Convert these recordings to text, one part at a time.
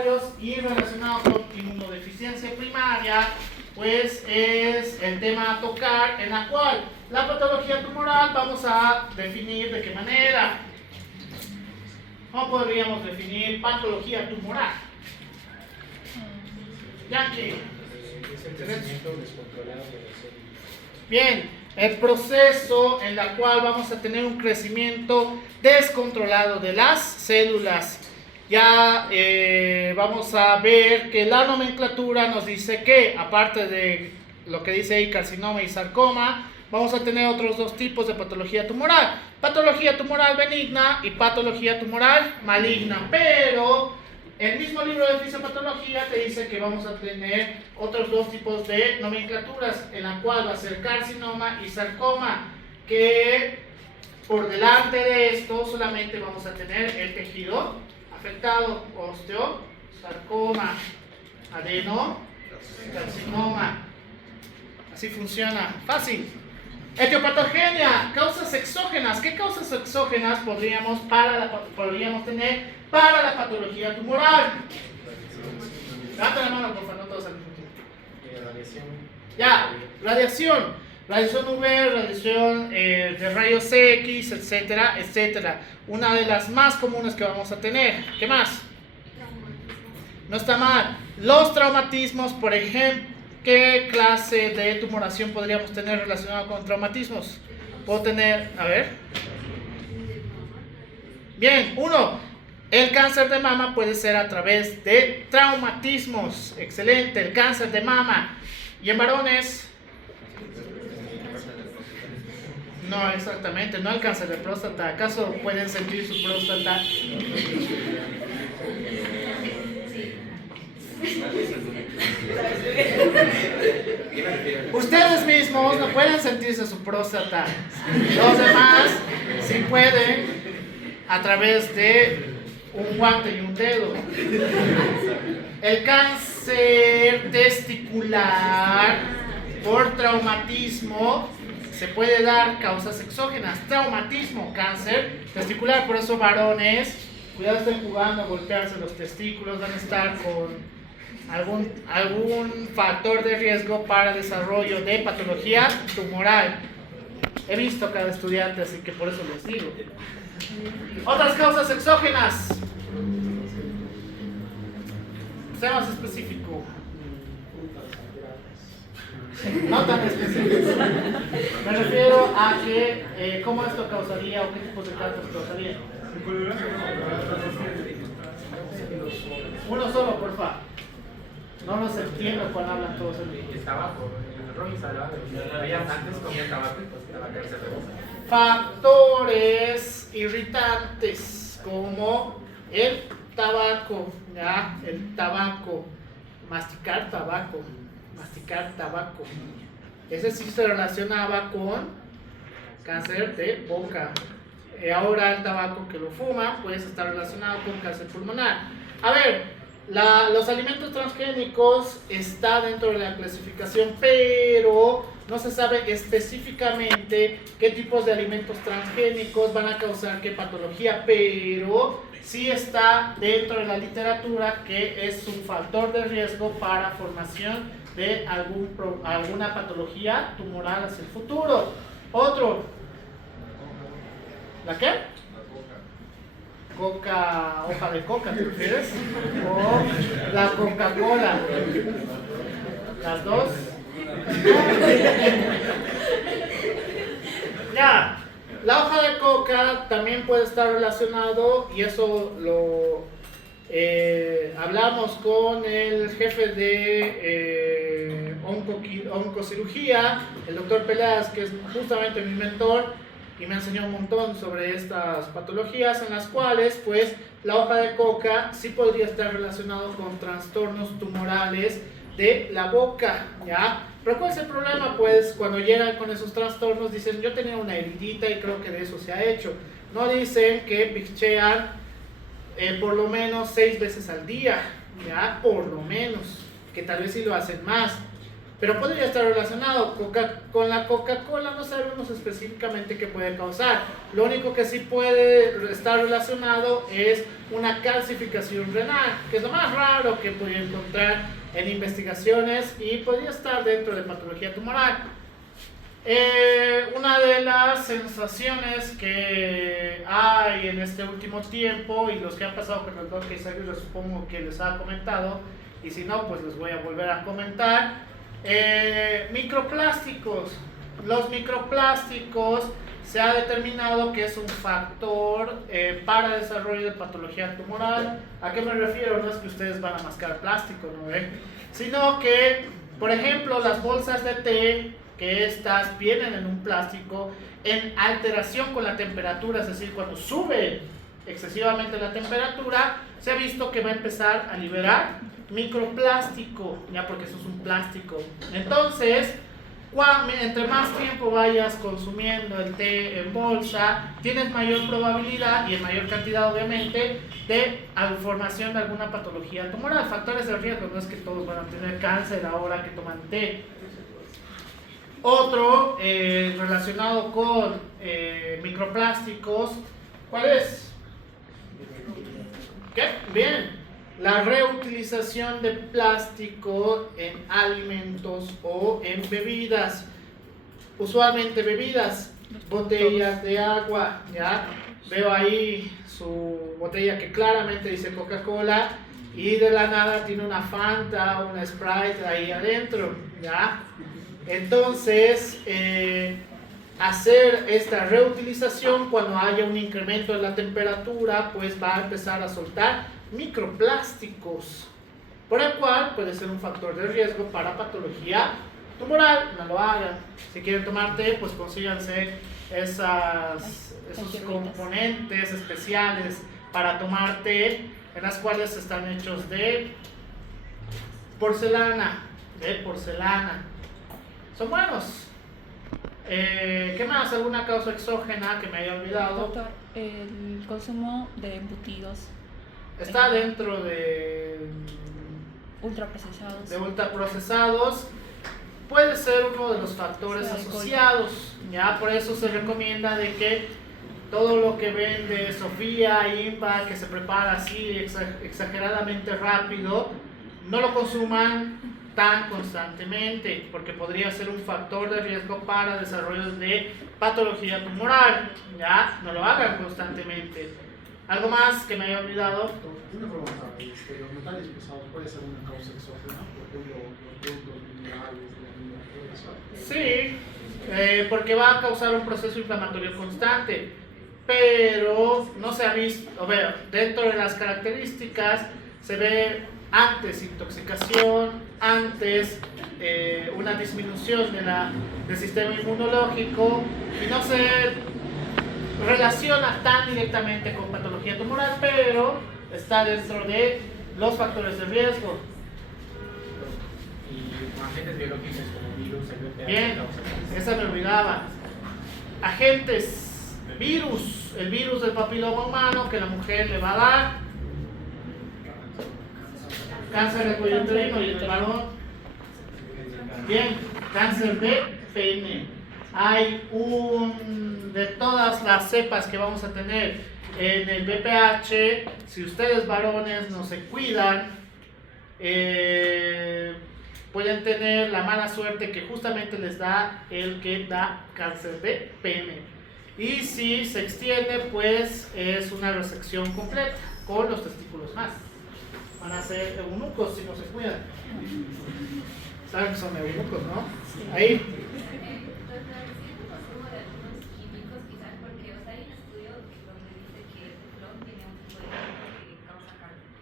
varios, y relacionado con inmunodeficiencia primaria, pues es el tema a tocar, en la cual la patología tumoral vamos a definir de qué manera. ¿Cómo podríamos definir patología tumoral? Yankee. Bien, el proceso en el cual vamos a tener un crecimiento descontrolado de las células. Ya vamos a ver que la nomenclatura nos dice que, aparte de lo que dice ahí, carcinoma y sarcoma, vamos a tener otros dos tipos de patología tumoral. Patología tumoral benigna y patología tumoral maligna. Pero el mismo libro de fisiopatología te dice que vamos a tener otros dos tipos de nomenclaturas, en la cual va a ser carcinoma y sarcoma, que por delante de esto solamente vamos a tener el tejido afectado, osteo, sarcoma, adeno, carcinoma. Así funciona, fácil. Etiopatogenia, causas exógenas. ¿Qué causas exógenas podríamos tener para la patología tumoral? Levanta la mano, por favor, no todos al mismo tiempo. Radiación. Ya, radiación. Radiación UV, radiación de rayos X, etcétera, etcétera. Una de las más comunes que vamos a tener. ¿Qué más? No está mal. Los traumatismos, por ejemplo. ¿Qué clase de tumoración podríamos tener relacionada con traumatismos? Puedo tener, a ver. Bien, uno. El cáncer de mama puede ser a través de traumatismos. Excelente, el cáncer de mama. ¿Y en varones? No, exactamente, no el cáncer de próstata. ¿Acaso pueden sentir su próstata? Ustedes mismos no pueden sentirse su próstata. Los demás sí pueden a través de un guante y un dedo. El cáncer testicular por traumatismo se puede dar causas exógenas. Traumatismo, cáncer testicular, por eso varones, cuidado, estén jugando a golpearse los testículos, van a estar con algún factor de riesgo para desarrollo de patología tumoral. He visto a cada estudiante, así que por eso les digo. Otras causas exógenas. Sea más específico. No tan específico. Me refiero a que cómo esto causaría o qué tipos de causas causaría. Uno solo, por favor. No los entiendo cuando hablan todos el día. Tabaco. Romis hablaba de antes comía tabaco y pues estaba cáncer de boca. Factores irritantes como el tabaco, ¿ya? El tabaco, masticar tabaco. Ese sí se relacionaba con cáncer de boca. Ahora el tabaco que lo fuma puede estar relacionado con cáncer pulmonar. A ver. Los alimentos transgénicos está dentro de la clasificación, pero no se sabe específicamente qué tipos de alimentos transgénicos van a causar qué patología, pero sí está dentro de la literatura que es un factor de riesgo para formación de alguna patología tumoral hacia el futuro. Otro, ¿la qué? Coca, hoja de coca, ¿te refieres? O la Coca-Cola. Las dos. Ya, la hoja de coca también puede estar relacionado, y eso lo hablamos con el jefe de oncocirugía, el doctor Peláez, que es justamente mi mentor, y me enseñó un montón sobre estas patologías, en las cuales pues la hoja de coca sí podría estar relacionado con trastornos tumorales de la boca, ¿ya? Pero ¿cuál es el problema? Pues cuando llegan con esos trastornos dicen, yo tenía una heridita y creo que de eso se ha hecho. No dicen que pichean por lo menos 6 veces al día, ¿ya? Por lo menos, que tal vez sí lo hacen más. pero podría estar relacionado. Con la Coca-Cola no sabemos específicamente qué puede causar. Lo único que sí puede estar relacionado es una calcificación renal, que es lo más raro que he podido encontrar en investigaciones y podría estar dentro de patología tumoral. Una de las sensaciones que hay en este último tiempo, y los que han pasado con el doctor Isaguirre supongo que les ha comentado, y si no pues les voy a volver a comentar, microplásticos. Los microplásticos se ha determinado que es un factor para el desarrollo de patología tumoral. ¿A qué me refiero? No es que ustedes van a mascar plástico, ¿no? Sino que, por ejemplo, las bolsas de té, que estas vienen en un plástico en alteración con la temperatura, es decir, cuando sube excesivamente la temperatura, se ha visto que va a empezar a liberar microplástico, ya porque eso es un plástico. Entonces, entre más tiempo vayas consumiendo el té en bolsa, tienes mayor probabilidad y en mayor cantidad obviamente de formación de alguna patología tumoral. Factores de riesgo, no es que todos van a tener cáncer ahora que toman té. Otro relacionado con microplásticos, ¿cuál es? ¿Qué? Bien, la reutilización de plástico en alimentos o en bebidas, usualmente bebidas, botellas de agua, ¿ya? Veo ahí su botella que claramente dice Coca-Cola y de la nada tiene una Fanta, una Sprite ahí adentro, ¿ya? Entonces, hacer esta reutilización cuando haya un incremento en la temperatura, pues va a empezar a soltar microplásticos, por el cual puede ser un factor de riesgo para patología tumoral. No lo hagan. Si quieren tomar té, pues consíganse esos componentes especiales para tomar té, en las cuales están hechos de porcelana, son buenos. ¿Qué más? ¿Alguna causa exógena que me haya olvidado? Doctor, el consumo de embutidos. Está dentro de ultraprocesados. Puede ser uno de los factores asociados. Ya por eso se recomienda de que todo lo que vende Sofía, Impa, que se prepara así exageradamente rápido, no lo consuman tan constantemente, porque podría ser un factor de riesgo para desarrollos de patología tumoral. Ya, no lo hagan constantemente. ¿Algo más que me haya olvidado? Una pregunta, los metales pesados puede ser una causa exógena, por ejemplo, los productos minerales, Sí, porque va a causar un proceso inflamatorio constante, pero no se ha visto, dentro de las características se ve antes intoxicación, antes una disminución del sistema inmunológico, y no se relaciona tan directamente con patología tumoral, pero está dentro de los factores de riesgo. Y agentes biológicos como virus, el VPH. Bien, esa me olvidaba. Agentes, el virus del papiloma humano que la mujer le va a dar, cáncer de cuello uterino y el varón. Bien, cáncer de pene. Hay de todas las cepas que vamos a tener en el VPH, si ustedes varones no se cuidan, pueden tener la mala suerte que justamente les da el que da cáncer de pene. Y si se extiende, pues es una resección completa con los testículos más. Van a ser eunucos si no se cuidan. ¿Saben que son eunucos, no? Ahí.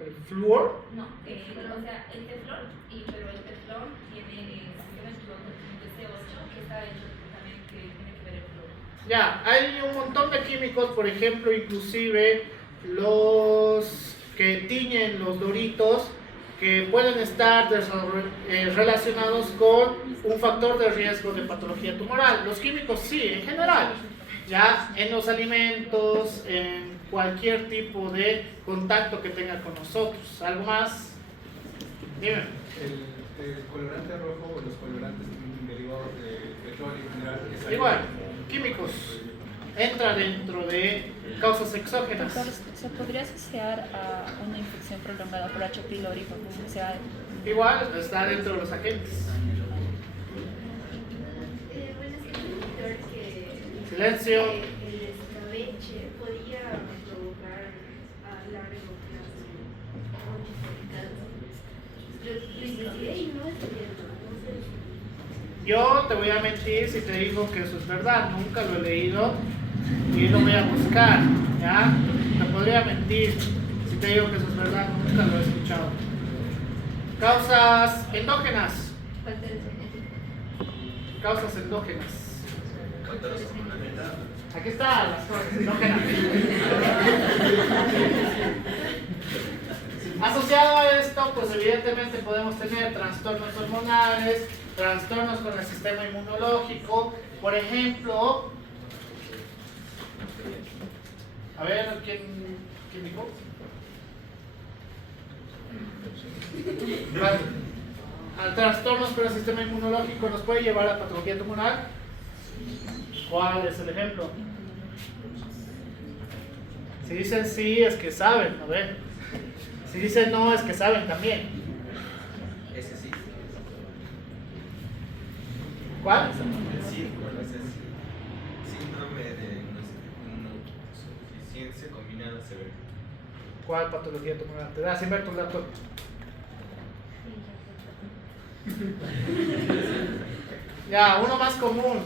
¿El flúor? No, o sea, el teflón, pero el teflón tiene, si no me equivoco, el TC8, que está hecho también que tiene que ver el flúor. Ya, hay un montón de químicos, por ejemplo, inclusive los que tiñen los Doritos, que pueden estar relacionados con un factor de riesgo de patología tumoral. Los químicos sí, en general, ya en los alimentos, en cualquier tipo de contacto que tenga con nosotros. ¿Algo más? Dime. el colorante rojo o los colorantes derivados de petróleo en general. Igual, químicos. Entra dentro de causas exógenas. Doctor, ¿se podría asociar a una infección prolongada por H. pylori con necesidad de... Igual está dentro de los agentes. Bueno, sí, doctor, que Silencio. el escabeche podía provocar a largo plazo muchos casos. Lo investigué y no es cierto. Entonces, Yo te voy a mentir si te digo que eso es verdad. Nunca lo he leído y lo voy a buscar. ¿Ya? Te podría mentir si te digo que eso es verdad. Nunca lo he escuchado. Causas endógenas. falta de Causas endógenas. Aquí están las causas endógenas. Asociado a esto, pues evidentemente podemos tener trastornos hormonales, trastornos con el sistema inmunológico, por ejemplo, a ver, ¿quién dijo? Al trastornos con el sistema inmunológico nos puede llevar a patología tumoral. ¿Cuál es el ejemplo? Si dicen sí, es que saben, a ver. Si dicen no, es que saben también. Ese sí. ¿Cuál? Sí, bueno, ese sí. Síndrome de insuficiencia combinada severa. ¿Cuál patología tumoral? Te da sin ver tu dato. Ya, uno más común.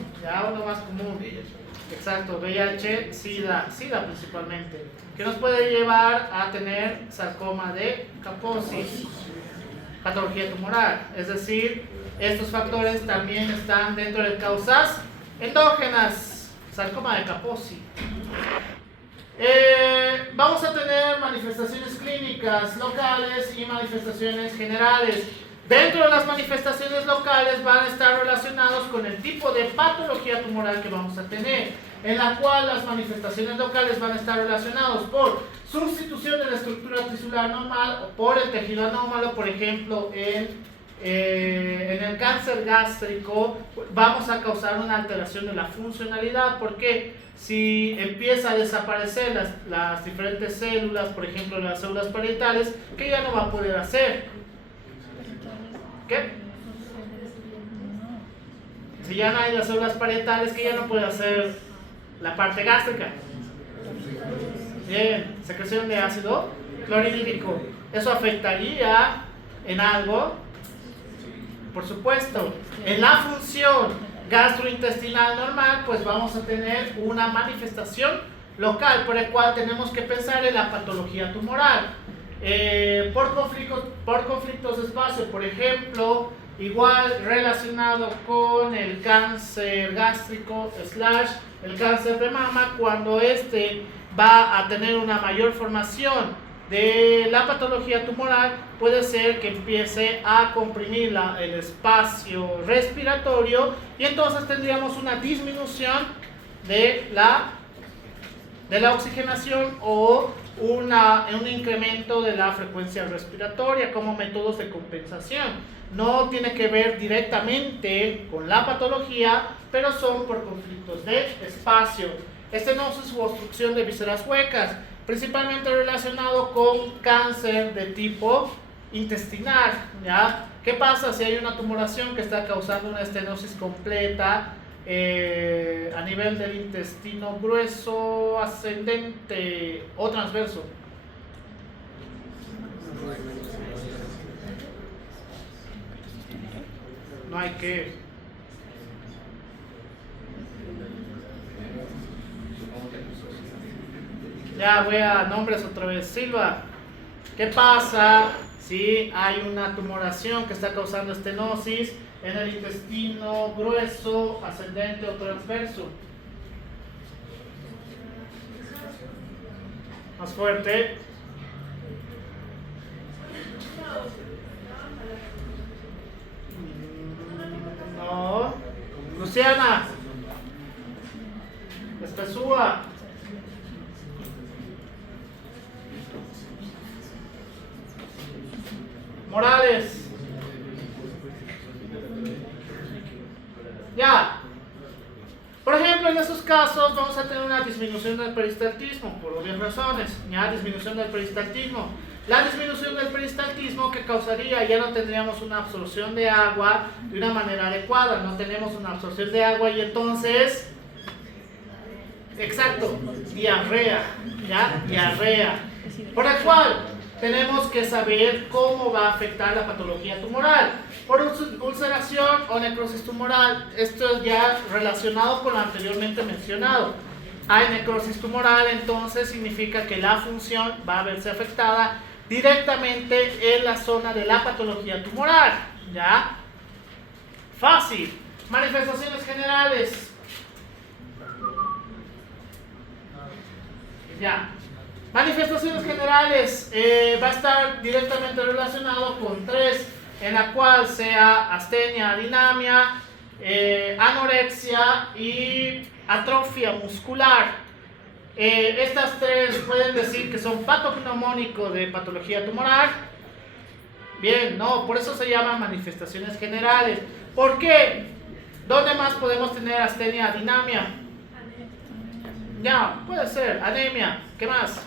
Exacto, VIH, SIDA principalmente. Que nos puede llevar a tener sarcoma de Kaposi, patología tumoral. Es decir, estos factores también están dentro de causas endógenas, sarcoma de Kaposi. Vamos a tener manifestaciones clínicas locales y manifestaciones generales. Dentro de las manifestaciones locales van a estar relacionados con el tipo de patología tumoral que vamos a tener, en la cual las manifestaciones locales van a estar relacionados por sustitución de la estructura tisular normal o por el tejido anómalo. Por ejemplo, en el cáncer gástrico vamos a causar una alteración de la funcionalidad, porque si empieza a desaparecer las diferentes células, por ejemplo las células parietales, ¿qué ya no va a poder hacer? ¿Qué? Si ya no hay las células parietales, ¿qué ya no puede hacer la parte gástrica? Bien, secreción de ácido clorhídrico. ¿Eso afectaría en algo? Por supuesto. En la función gastrointestinal normal, pues vamos a tener una manifestación local, por el cual tenemos que pensar en la patología tumoral. Por conflictos de espacio, por ejemplo, igual relacionado con el cáncer gástrico / el cáncer de mama, cuando este va a tener una mayor formación de la patología tumoral, puede ser que empiece a comprimir el espacio respiratorio y entonces tendríamos una disminución de la oxigenación o un incremento de la frecuencia respiratoria como métodos de compensación. No tiene que ver directamente con la patología, pero son por conflictos de espacio. Estenosis u obstrucción de vísceras huecas, principalmente relacionado con cáncer de tipo intestinal, ¿ya? ¿Qué pasa si hay una tumoración que está causando una estenosis completa a nivel del intestino grueso, ascendente o transverso? No hay que. Ya voy a nombres otra vez. Silva, ¿qué pasa si hay una tumoración que está causando estenosis en el intestino grueso, ascendente o transverso? Más fuerte. No. Luciana. Espesúa. Morales. en esos casos vamos a tener una disminución del peristaltismo, por obvias razones, ya disminución del peristaltismo. La disminución del peristaltismo que causaría, ya no tendríamos una absorción de agua de una manera adecuada, no tenemos una absorción de agua y entonces, exacto, diarrea, ya, diarrea. Por el cual tenemos que saber cómo va a afectar la patología tumoral. Por ulceración o necrosis tumoral, esto es ya relacionado con lo anteriormente mencionado. Hay necrosis tumoral, entonces significa que la función va a verse afectada directamente en la zona de la patología tumoral. ¿Ya? Fácil. Manifestaciones generales. Ya. Manifestaciones generales va a estar directamente relacionado con 3, en la cual sea astenia, adinamia, anorexia y atrofia muscular. Estas 3 pueden decir que son patognomónico de patología tumoral. Bien, no, por eso se llaman manifestaciones generales. ¿Por qué? ¿Dónde más podemos tener astenia, adinamia? Ya, puede ser, anemia. ¿Qué más?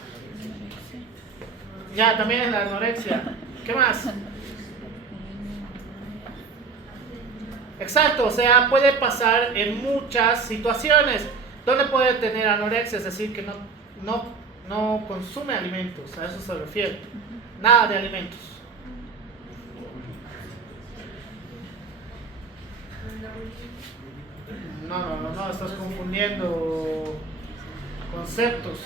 Ya, también en la anorexia. ¿Qué más? Exacto, o sea, puede pasar en muchas situaciones. ¿Dónde puede tener anorexia? Es decir, que no consume alimentos, a eso se refiere. Nada de alimentos. No, estás confundiendo conceptos.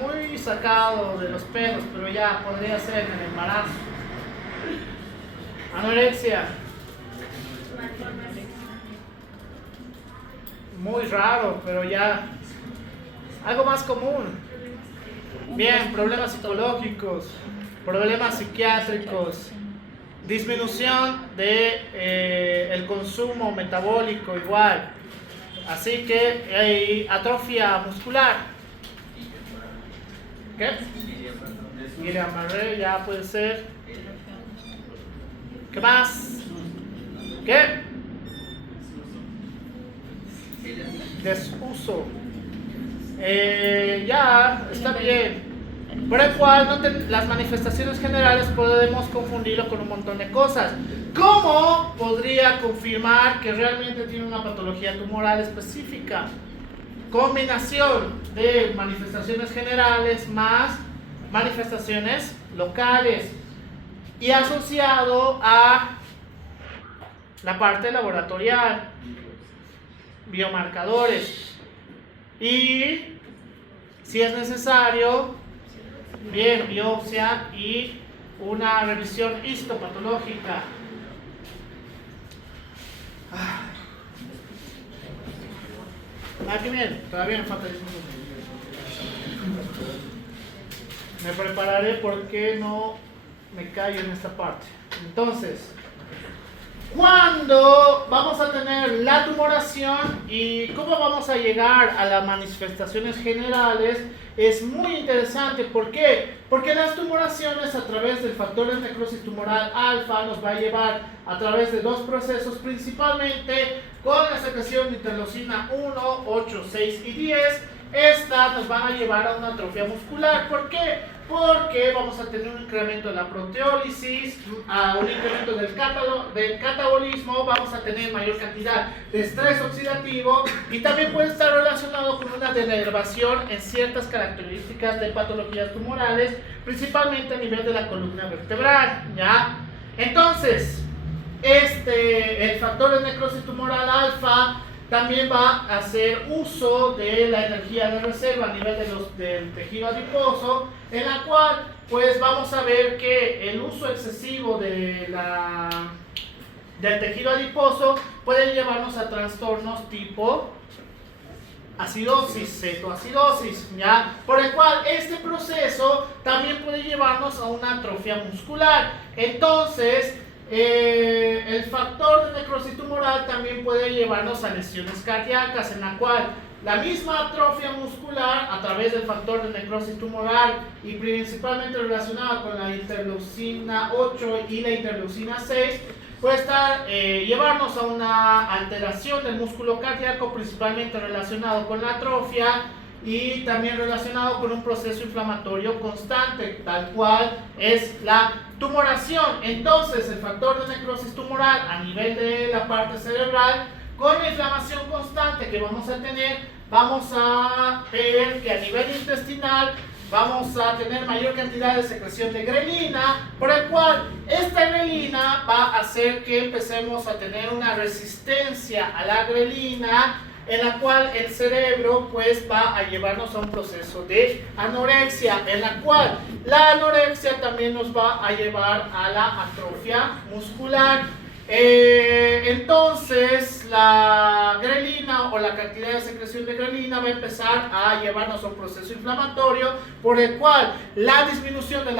Muy sacado de los pelos, pero ya podría ser en el embarazo. Anorexia. Muy raro, pero ya algo más común. Bien, problemas psicológicos, problemas psiquiátricos, disminución de el consumo metabólico igual. Así que atrofia muscular. ¿Qué? Guillain-Barré ya puede ser. ¿Qué más? ¿Qué? Desuso. Ya, está bien. Por el cual las manifestaciones generales podemos confundirlo con un montón de cosas. ¿Cómo podría confirmar que realmente tiene una patología tumoral específica? Combinación de manifestaciones generales más manifestaciones locales y asociado a la parte laboratorial, biomarcadores y, si es necesario, bien, biopsia y una revisión histopatológica. Aquí bien, todavía me falta 10 minutos. Me prepararé porque no me callo en esta parte. Entonces, ¿cuándo vamos a tener la tumoración y cómo vamos a llegar a las manifestaciones generales? Es muy interesante. ¿Por qué? Porque las tumoraciones a través del factor de necrosis tumoral alfa nos va a llevar a través de 2 procesos, principalmente con la secreción de interleucina 1, 8, 6 y 10. Estas nos van a llevar a una atrofia muscular. ¿Por qué? Porque vamos a tener un incremento de la proteólisis, un incremento del catabolismo, vamos a tener mayor cantidad de estrés oxidativo y también puede estar relacionado con una denervación en ciertas características de patologías tumorales, principalmente a nivel de la columna vertebral, ¿ya? Entonces, el factor de necrosis tumoral alfa también va a hacer uso de la energía de reserva a nivel del tejido adiposo, en la cual pues vamos a ver que el uso excesivo del tejido adiposo puede llevarnos a trastornos tipo acidosis, cetoacidosis, ¿ya? Por el cual este proceso también puede llevarnos a una atrofia muscular. Entonces, el factor de necrosis tumoral también puede llevarnos a lesiones cardíacas, en la cual la misma atrofia muscular a través del factor de necrosis tumoral y principalmente relacionada con la interleucina 8 y la interleucina 6 puede estar, llevarnos a una alteración del músculo cardíaco, principalmente relacionado con la atrofia y también relacionado con un proceso inflamatorio constante, tal cual es la tumoración. Entonces, el factor de necrosis tumoral a nivel de la parte cerebral, con la inflamación constante que vamos a tener, vamos a ver que a nivel intestinal vamos a tener mayor cantidad de secreción de grelina, por el cual esta grelina va a hacer que empecemos a tener una resistencia a la grelina, en la cual el cerebro pues va a llevarnos a un proceso de anorexia, en la cual la anorexia también nos va a llevar a la atrofia muscular. Entonces la grelina o la cantidad de secreción de grelina va a empezar a llevarnos a un proceso inflamatorio, por el cual la disminución de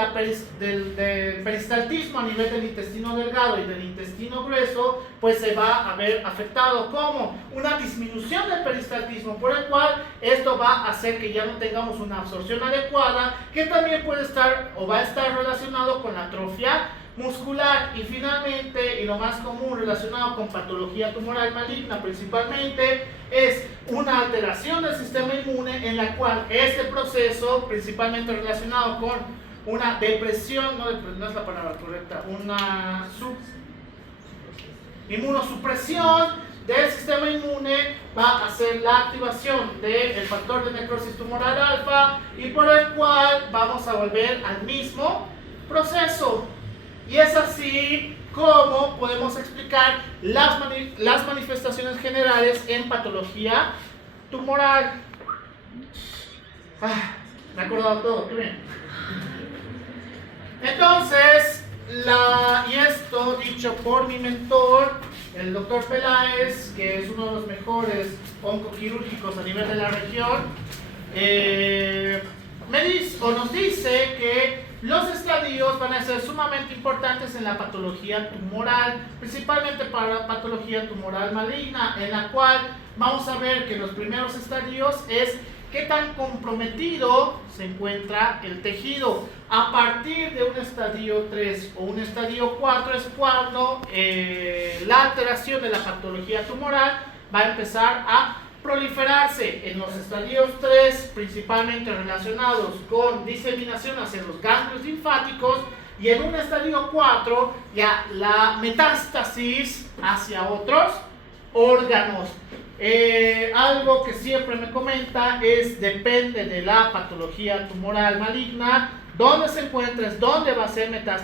del peristaltismo a nivel del intestino delgado y del intestino grueso pues se va a ver afectado como una disminución del peristaltismo, por el cual esto va a hacer que ya no tengamos una absorción adecuada, que también puede estar o va a estar relacionado con la atrofia muscular. Y finalmente, y lo más común relacionado con patología tumoral maligna principalmente, es una alteración del sistema inmune, en la cual este proceso, principalmente relacionado con una depresión, no es la palabra correcta, una inmunosupresión del sistema inmune, va a hacer la activación del factor de necrosis tumoral alfa, y por el cual vamos a volver al mismo proceso. Y es así como podemos explicar las manifestaciones generales en patología tumoral. Me he acordado todo, qué bien. Entonces, y esto dicho por mi mentor, el doctor Peláez, que es uno de los mejores oncoquirúrgicos a nivel de la región, nos dice que los estadios van a ser sumamente importantes en la patología tumoral, principalmente para la patología tumoral maligna, en la cual vamos a ver que los primeros estadios es qué tan comprometido se encuentra el tejido. A partir de un estadio 3 o un estadio 4 es cuando la alteración de la patología tumoral va a empezar a proliferarse. En los estadios 3, principalmente relacionados con diseminación hacia los ganglios linfáticos, y en un estadio 4 ya la metástasis hacia otros órganos. Algo que siempre me comenta es, depende de la patología tumoral maligna, dónde se encuentra, es dónde va a ser metástasis.